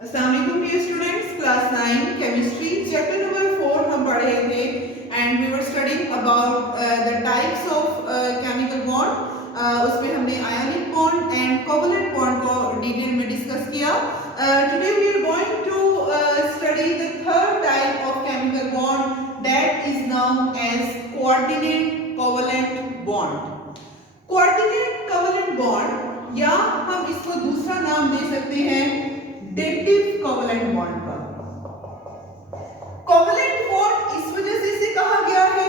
अस्सलाम वालेकुम dear students, class 9 chemistry chapter number 4 हम पढ़ रहे थे and we were studying about the types of chemical bond. उसमें हमने ionic bond and covalent bond को डिटेल में डिस्कस किया। Today we are going to study the third type of chemical bond that is known as coordinate covalent bond. Coordinate covalent bond या हम इसको दूसरा नाम दे सकते हैं डेटिव कोवलेंट बॉन्ड का। कोवलेंट बॉन्ड इस वजह से इसे कहा गया है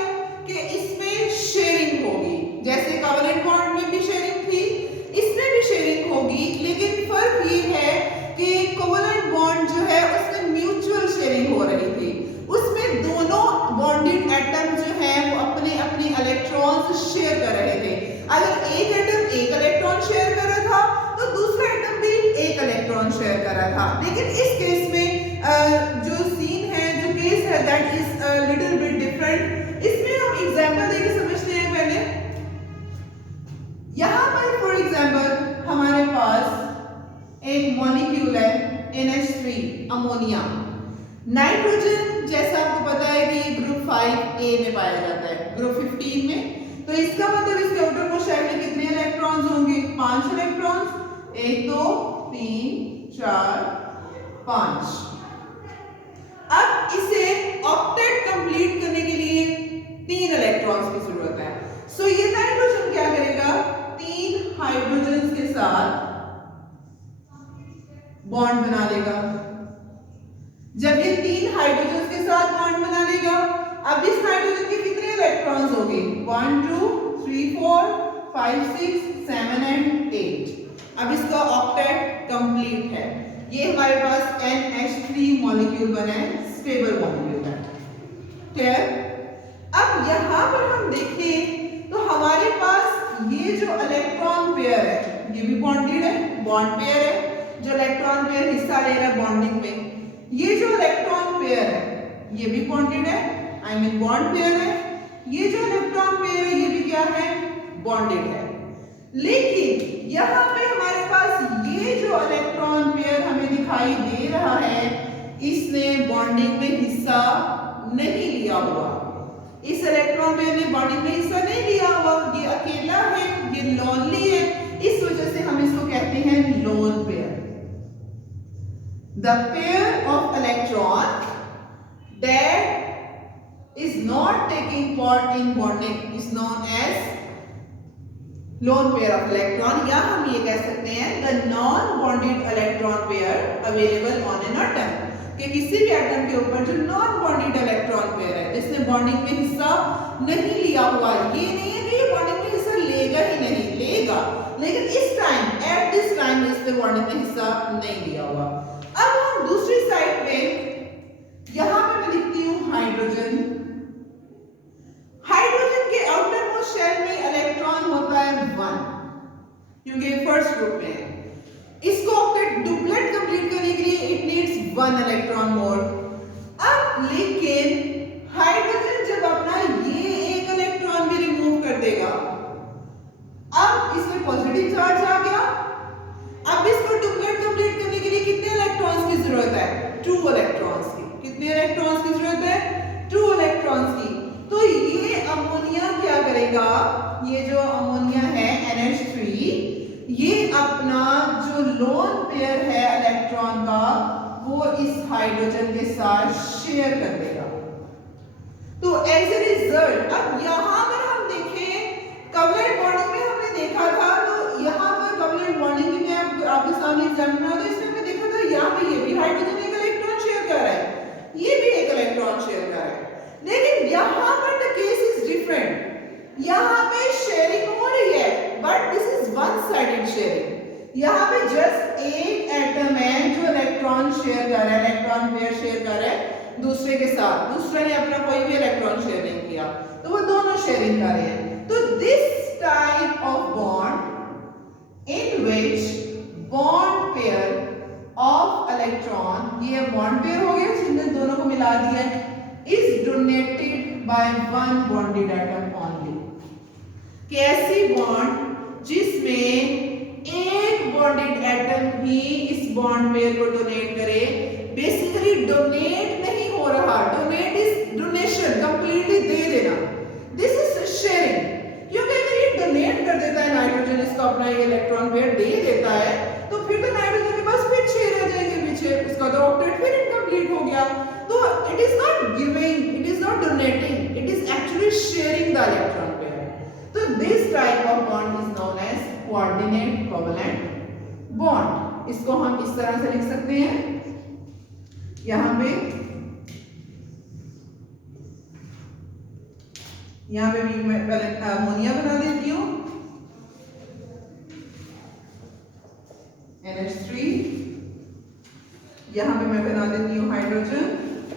कि इसमें शेयरिंग होगी। जैसे कोवलेंट बॉन्ड में भी शेयरिंग थी, इसमें भी शेयरिंग होगी, लेकिन फर्क ये है कि कोवलेंट बॉन्ड जो है उसमें म्यूचुअल शेयरिंग हो रही थी। उसमें दोनों बॉन्डेड एटम जो है वो अपने अपने इलेक्ट्रॉन्स शेयर कर रहे थे। अगर एक एटम एक इलेक्ट्रॉन शेयर कर रहा था तो दूसरा एटम भी एक इलेक्ट्रॉन शेयर कर रहा था। लेकिन इस केस में जो सीन है, जो केस है, that is little bit different. इसमें हम एग्जांपल देके समझते हैं पहले। यहां पर फॉर एग्जांपल हमारे पास एक मॉलिक्यूल है NH3 अमोनिया। नाइट्रोजन जैसा आपको पता है कि ग्रुप 5A में पाया जाता है, ग्रुप 15 में। तो इसका मतलब इसके आउटर मोस्ट शेल में कितने इलेक्ट्रॉन्स होंगे? 5 इलेक्ट्रॉन्स। 1 2 3 4 5। अब इसे ऑक्टेट कंप्लीट करने के लिए 3 इलेक्ट्रॉन्स की जरूरत है। सो ये नाइट्रोजन क्या करेगा? 3 हाइड्रोजन के साथ बॉन्ड बना लेगा। जब ये 3 हाइड्रोजन के साथ बॉन्ड बना लेगा, अब इस हाइड्रोजन के कितने इलेक्ट्रॉन्स होंगे? 1 2 3 4 5 6 7 एंड 8। अब इसका ऑक्टेट कंप्लीट है। ये हमारे पास NH3 मॉलिक्यूल बना है, स्टेबल मॉलिक्यूल है। ठीक। अब यहां पर हम देखें तो हमारे पास ये जो इलेक्ट्रॉन पेयर है ये भी बॉन्डेड है, बॉन्ड पेयर है। जो इलेक्ट्रॉन पेयर हिस्सा ले रहा है बॉन्डिंग में, ये जो इलेक्ट्रॉन पेयर है ये भी बॉन्डेड है, आई मीन बॉन्ड पेयर है। ये जो इलेक्ट्रॉन पेयर है ये भी क्या है? बॉन्डेड है। लेकिन यहां पे हमारे पास ये जो इलेक्ट्रॉन पेयर हमें दिखाई दे रहा है, इसने बॉन्डिंग में हिस्सा नहीं लिया हुआ। इस इलेक्ट्रॉन पेयर ने बॉन्डिंग में हिस्सा नहीं लिया हुआ, ये अकेला है, ये लोनली है। इस वजह से हम इसको कहते हैं lone pair. The pair of electron that is not taking part in bonding is known as lone pair of electron, या हम ये कह सकते हैं the non-bonded electron pair available on an atom, कि किसी भी एटम के ऊपर जो non-bonded electron pair है जिसने बॉन्डिंग में हिस्सा नहीं लिया हुआ। ये नहीं है कि ये बॉन्डिंग में हिस्सा लेगा ही नहीं, लेगा, लेकिन इस टाइम एट दिस टाइम इसने बॉन्डिंग में हिस्सा नहीं लिया हुआ। अब हम दूसरी साइड पे यहां पे मैं लिखती हूं हाइड्रोजन। हाइड्रोजन के आउटर मोस्ट शेल में इलेक्ट्रॉन होता है 1, क्योंकि फर्स्ट ग्रुप में है। इसको ऑक्टेट डुप्लेट कंप्लीट करने के लिए इट नीड्स 1 इलेक्ट्रॉन मोर। अब लेकिन हाइड्रोजन जब अपना ये एक इलेक्ट्रॉन भी रिमूव कर देगा, अब इसमें पॉजिटिव चार्ज आ गया। अब इसको डुप्लेट कंप्लीट करने के लिए कितने इलेक्ट्रॉन्स की जरूरत है? 2 इलेक्ट्रॉन्स की। कितने इलेक्ट्रॉन्स की जरूरत है? 2 इलेक्ट्रॉन्स की। तो ये अमोनिया क्या करेगा? ये जो अमोनिया है NH3, ये अपना जो लोन पेयर है इलेक्ट्रॉन का वो इस हाइड्रोजन के साथ शेयर कर देगा। तो एज ए रिजल्ट अब यहां पर हम देखें कोवलेंट बॉन्डिंग में हमने देखा था, तो यहां पर कोवलेंट बॉन्डिंग में आपके सामने एग्जांपल बना दो। इसमें हमने देखा था यहां पे ये भी हाइड्रोजन एक इलेक्ट्रॉन शेयर कर रहा है, ये भी एक इलेक्ट्रॉन शेयर कर रहा है। लेकिन यहां पर द केस इज डिफरेंट। यहां पे शेयरिंग हो रही है but this is one sided sharing. यहां पे जस्ट एक एटम है जो इलेक्ट्रॉन शेयर कर रहा है, इलेक्ट्रॉन पेयर शेयर कर रहा है दूसरे के साथ। दूसरे ने अपना कोई भी इलेक्ट्रॉन शेयर नहीं किया, तो वो दोनों शेयरिंग कर रहे हैं। तो this type of bond in which bond pair of electron, ये बॉन्ड पेयर हो गया जिसने दोनों को मिला दिया, is donated bye 1 bonded atom only. कि ऐसी बॉन्ड जिसमें एक बॉन्डेड एटम ही इस बॉन्ड पेयर को डोनेट करे, बेसिकली डोनेट नहीं हो रहा, डोनेट इज डोनेशन, कंप्लीटली दे देना, दिस इज शेयरिंग। क्योंकि अगर ये डोनेट कर देता है नाइट्रोजन, इसको अपना ये इलेक्ट्रॉन पेयर दे देता है, तो फिर तो नाइट्रोजन के पास फिर 6 रह जाएंगे पीछे, उसका तो ऑक्टेट फिर इनकम्प्लीट हो गया। तो it is not giving, it is not donating, it is actually sharing the electron pair. तो this type of bond is known as coordinate covalent bond. इसको हम इस तरह से लिख सकते हैं, यहां पे भी मैं पहले अमोनिया बना देती हूं, NH3, यहां पे मैं बना देती हूं हाइड्रोजन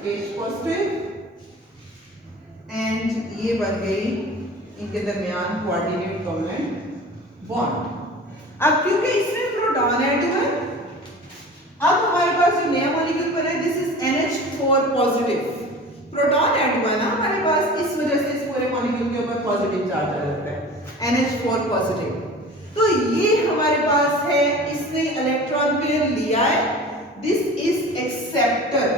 H पॉजिटिव, एंड ये बन गई इनके दरमियान कोऑर्डिनेट कोवैलेंट बॉन्ड। अब क्योंकि इसमें प्रोटॉन ऐड हुआ, अब हमारे पास जो नया मॉलिक्यूल बना है this is NH4 positive, proton add हुआ ना हमारे पास, इस वजह से इस पूरे मॉलिक्यूल के ऊपर पॉजिटिव चार्ज आ जाता है NH4 पॉजिटिव। तो ये हमारे पास है, इसने इलेक्ट्रॉन पेयर लिया है, this is acceptor,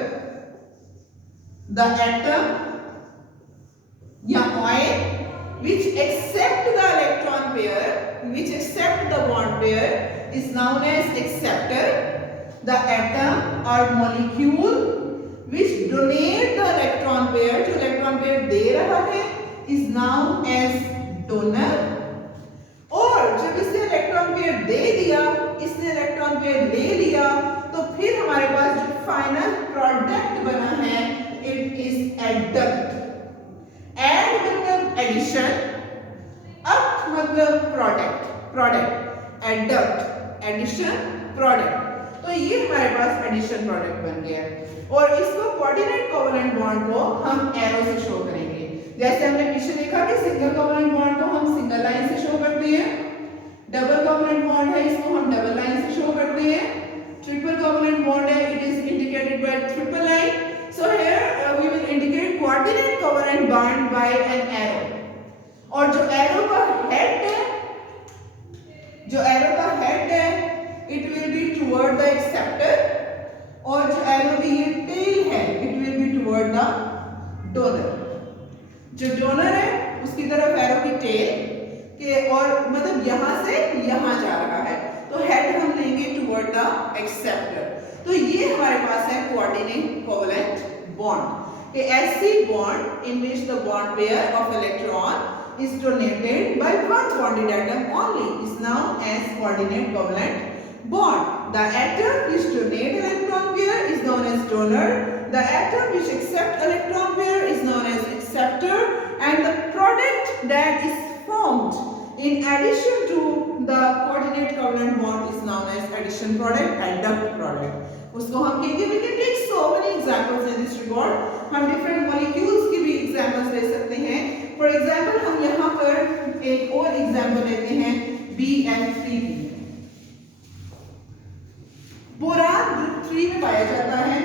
the atom या ion which accept the electron pair, which accept the bond pair is known as acceptor. The atom or molecule which donate the electron pair, जो electron pair दे रहा है is known as donor. और जब इसने electron pair दे दिया, इसने electron pair ले लिया, तो फिर हमारे पास जो फाइनल प्रोडक्ट बना है इट इज एडक्ट। एड मतलब एडिशन, अप मतलब product, product adduct, addition product. तो ये हमारे पास एडिशन प्रोडक्ट बन गया है। और इसको कोऑर्डिनेट कोवैलेंट बॉन्ड को हम एरो से शो करेंगे। जैसे हमने पीछे देखा कि सिंगल कोवैलेंट बॉन्ड को हम सिंगल लाइन से शो करते हैं, डबल कोवैलेंट बॉन्ड है इसको हम डबल लाइन से शो करते हैं, ट्रिपल कोवैलेंट बॉन्ड है it is indicated by triple line. So here we will indicate coordinate covalent bond by an arrow। और जो एरो का हेड है, जो एरो का हेड है it will be toward the acceptor, और जो एरो की ये टेल है it will be toward the donor। जो डोनर है उसकी तरफ एरो की टेल के, और मतलब यहां से यहां जा रहा है, तो हेड हम लेंगे toward the acceptor। तो ये हमारे पास है कोऑर्डिनेट कोवैलेंट बॉन्ड। A ऐसी bond in which the bond pair of electron is donated by one bonded atom only is known as coordinate covalent bond. The atom which donate electron pair is known as donor. The atom which accept electron pair is known as acceptor, and the product that is formed in addition to the coordinate covalent bond is known as addition product, adduct product। उसको हम कहेंगे, we can take so many examples in this regard। हम different molecules की भी examples ले सकते हैं। For example हम यहाँ पर एक और example लेते हैं BN3 की। बोरान ग्रुप 3 में पाया जाता है,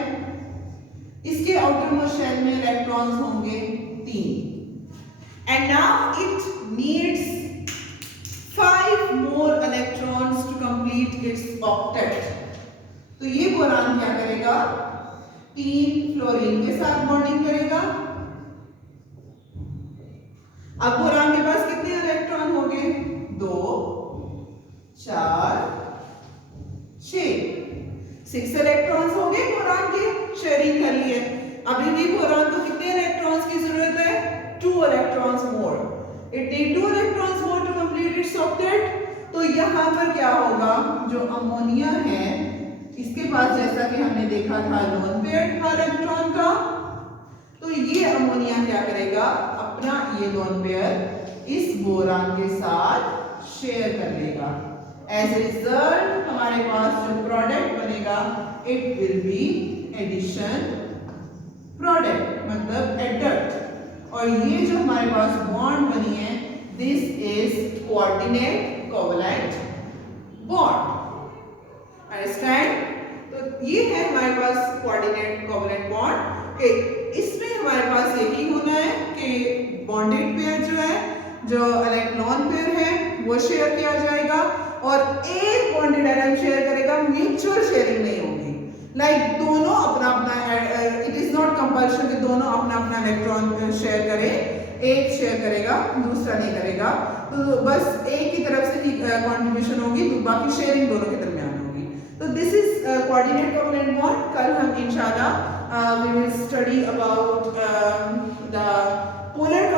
इसके outermost shell में इलेक्ट्रॉन्स होंगे 3 and now it needs 5 more electrons to complete its octet। तो ये बोरान क्या करेगा, 3 फ्लोरीन के साथ बॉन्डिंग करेगा। अब बोरान के पास कितने इलेक्ट्रॉन होंगे, 2 4 6 इलेक्ट्रॉन्स होंगे बोरान के, शेयरिंग कर लिए। अभी भी बोरान को कितने इलेक्ट्रॉन्स की जरूरत है, 2 electrons more, it need 2 electrons more to complete its octet. तो यहां पर क्या होगा, जो अमोनिया है इसके पास जैसा कि हमने देखा था लोन पेयर था इलेक्ट्रॉन का, तो ये अमोनिया क्या करेगा, अपना ये लोन पेयर इस बोरान के साथ शेयर कर लेगा। एज ए रिजल्ट हमारे पास जो प्रोडक्ट बनेगा it will be addition product, मतलब एडक्ट। और ये जो हमारे पास बॉन्ड बनी है this is coordinate covalent bond. Understand? तो ये है हमारे पास कोऑर्डिनेट कोवैलेंट बॉन्ड के, इसमें हमारे पास यही होना है कि बॉन्डेड पेयर जो है, जो इलेक्ट्रॉन पेयर है वो शेयर किया जाएगा और एक बॉन्डेड एटम शेयर करेगा, म्यूचुअल शेयरिंग नहीं होगी। लाइक दोनों अपना अपना, इट इज नॉट कंपल्शन कि दोनों अपना अपना इलेक्ट्रॉन शेयर करें, एक शेयर करेगा दूसरा नहीं करेगा, तो बस एक की तरफ से ही कंट्रीब्यूशन होगी, तो बाकी शेयरिंग दोनों के दरमियान होगी। तो this is coordinate covalent bond. कल हम इंशाल्लाह we will study about the polar